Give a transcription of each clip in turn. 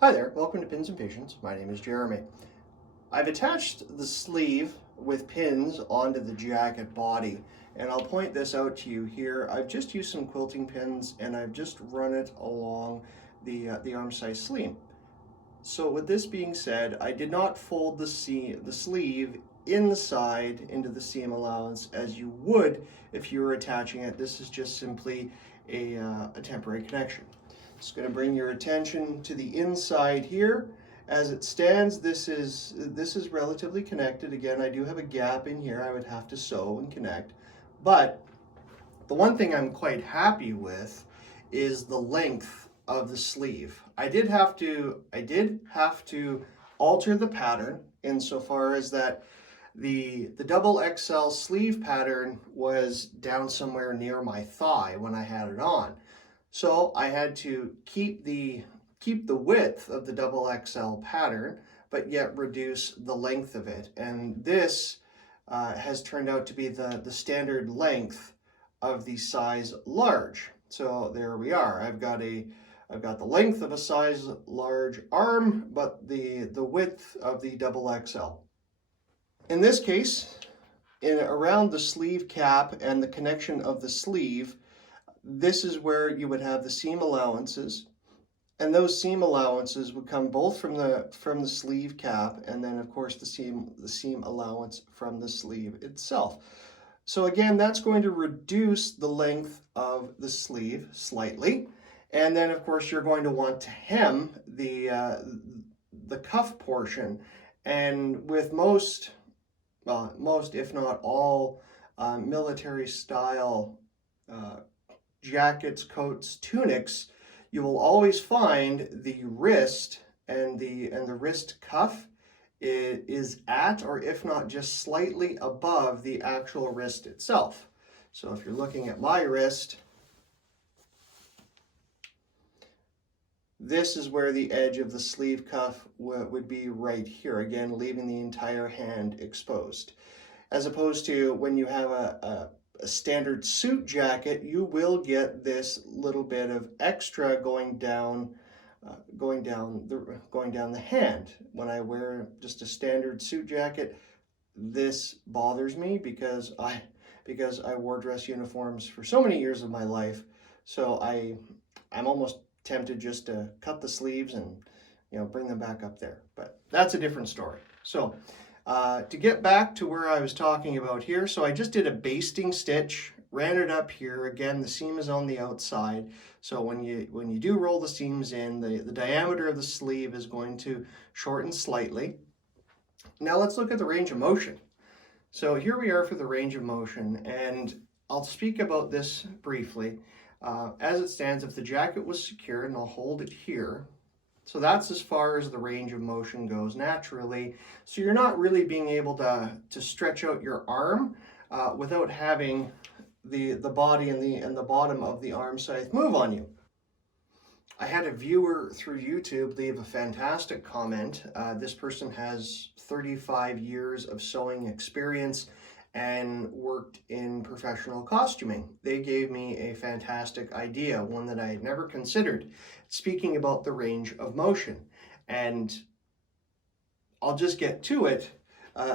Hi there, welcome to Pins and Patience. My name is Jeremy. I've attached the sleeve with pins onto the jacket body, and I'll point this out to you here. I've just used some quilting pins and I've just run it along the arm size sleeve. So with this being said, I did not fold the sleeve inside into the seam allowance as you would if you were attaching it. This is just simply a temporary connection. Just going to bring your attention to the inside here. As it stands, this is relatively connected. Again, I do have a gap in here. I would have to sew and connect. But the one thing I'm quite happy with is the length of the sleeve. I did have to alter the pattern insofar as that the double XL sleeve pattern was down somewhere near my thigh when I had it on. So I had to keep the width of the double XL pattern, but yet reduce the length of it. And this has turned out to be the standard length of the size large. So there we are. I've got the length of a size large arm, but the width of the double XL. In this case, around the sleeve cap and the connection of the sleeve, this is where you would have the seam allowances, and those seam allowances would come both from the sleeve cap, and then of course the seam allowance from the sleeve itself. So again, that's going to reduce the length of the sleeve slightly, and then of course you're going to want to hem the cuff portion. And with most if not all military style jackets, coats, tunics, you will always find the wrist and the wrist cuff is at, or if not just slightly above, the actual wrist itself. So if you're looking at my wrist, this is where the edge of the sleeve cuff would be, right here, again leaving the entire hand exposed. As opposed to when you have a standard suit jacket, you will get this little bit of extra going down the hand. When I wear just a standard suit jacket, this bothers me because I wore dress uniforms for so many years of my life. So I'm almost tempted just to cut the sleeves and bring them back up there. But that's a different story. So to get back to where I was talking about here, so I just did a basting stitch, ran it up here. Again, the seam is on the outside, so when you do roll the seams in, the diameter of the sleeve is going to shorten slightly. Now let's look at the range of motion. So here we are for the range of motion, and I'll speak about this briefly. As it stands, if the jacket was secured, and I'll hold it here, so that's as far as the range of motion goes naturally. So you're not really being able to stretch out your arm without having the body and the bottom of the arm scythe move on you. I had a viewer through YouTube leave a fantastic comment. This person has 35 years of sewing experience and worked in professional costuming. They gave me a fantastic idea, one that I had never considered, speaking about the range of motion. And I'll just get to it.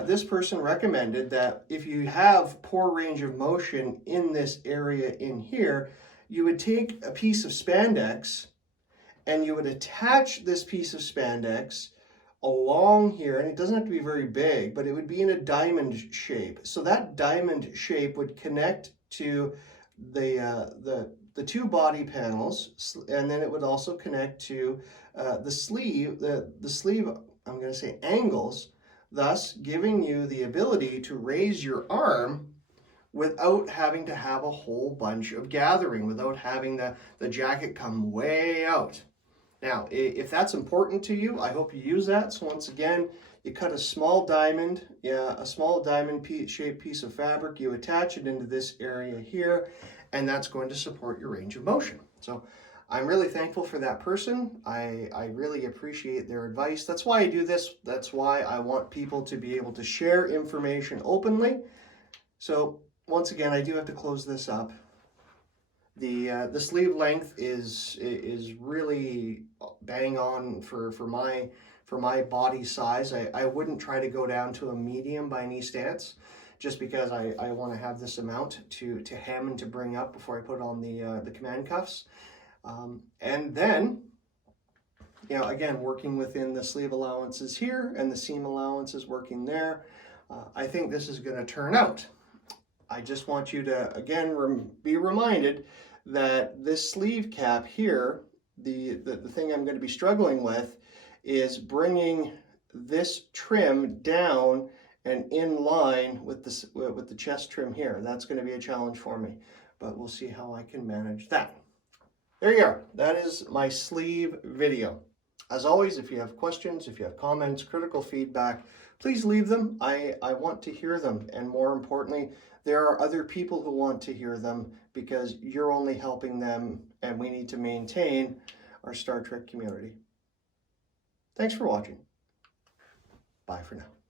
This person recommended that if you have poor range of motion in this area in here, you would take a piece of spandex and you would attach this piece of spandex along here, and it doesn't have to be very big, but it would be in a diamond shape. So that diamond shape would connect to the two body panels, and then it would also connect to the sleeve, I'm going to say angles, thus giving you the ability to raise your arm without having to have a whole bunch of gathering, without having the jacket come way out. Now, if that's important to you, I hope you use that. So once again, you cut a small diamond, shaped piece of fabric, you attach it into this area here, and that's going to support your range of motion. So I'm really thankful for that person. I really appreciate their advice. That's why I do this. That's why I want people to be able to share information openly. So once again, I do have to close this up. The sleeve length is really bang on for my body size. I wouldn't try to go down to a medium by any stance, just because I want to have this amount to hem and to bring up before I put on the command cuffs. And then, you know, again, working within the sleeve allowances here and the seam allowances working there, I think this is going to turn out. I just want you to, again, be reminded that this sleeve cap here, the thing I'm going to be struggling with is bringing this trim down and in line with the chest trim here. That's going to be a challenge for me, but we'll see how I can manage that. There you are. That is my sleeve video. As always, if you have questions, if you have comments, critical feedback, please leave them. I want to hear them, and more importantly, there are other people who want to hear them, because you're only helping them, and we need to maintain our Star Trek community. Thanks for watching. Bye for now.